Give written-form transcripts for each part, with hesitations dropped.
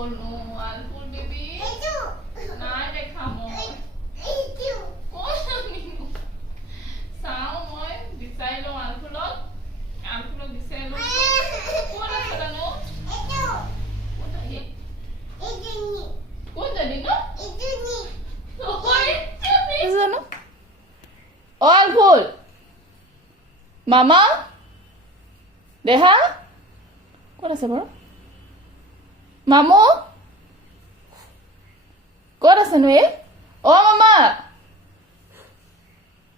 no, Alful baby. নাই দেখা মই চাওঁ মই বিচাৰি লওঁ আলফুলক বিচাৰি লওঁ ক'ত আছে জানো ক'ত জানি ন জানো অ আলফুল মামা দেহা ক'ত আছে বাৰু মামু ক'ত আছেনো এই অ মামা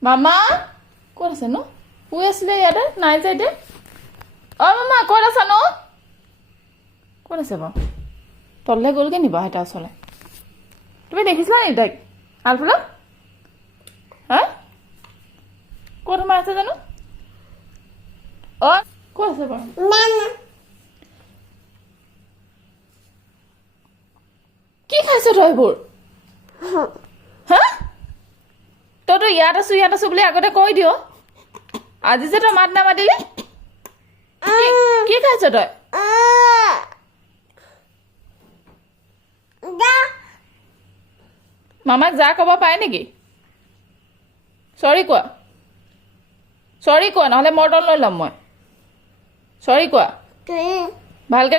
মামা ক'ত আছে নো শুই আছিলে ইয়াতে নাই যে এতিয়া অ মামা ক'ত আছা নো ক'ত আছে বাৰু তললৈ গ'লগৈ নি বাৰু এটা ওচৰলৈ তুমি দেখিছিলা নি তাইক আলফুলক হা ক'ত সোমাই আছে জানো অ ক'ত আছে বাৰু কি খাইছ তই এইবোৰ হা তইতো ইয়াত আছো বুলি আগতে কৈ দিয় আজি যে তই মাত নামাতিলি কি খাইছ তই মামাক যা ক'ব পাৰে নেকি চৰি কোৱা নহ'লে মৰ্টন লৈ ল'ম মই চৰি কোৱা ভালকে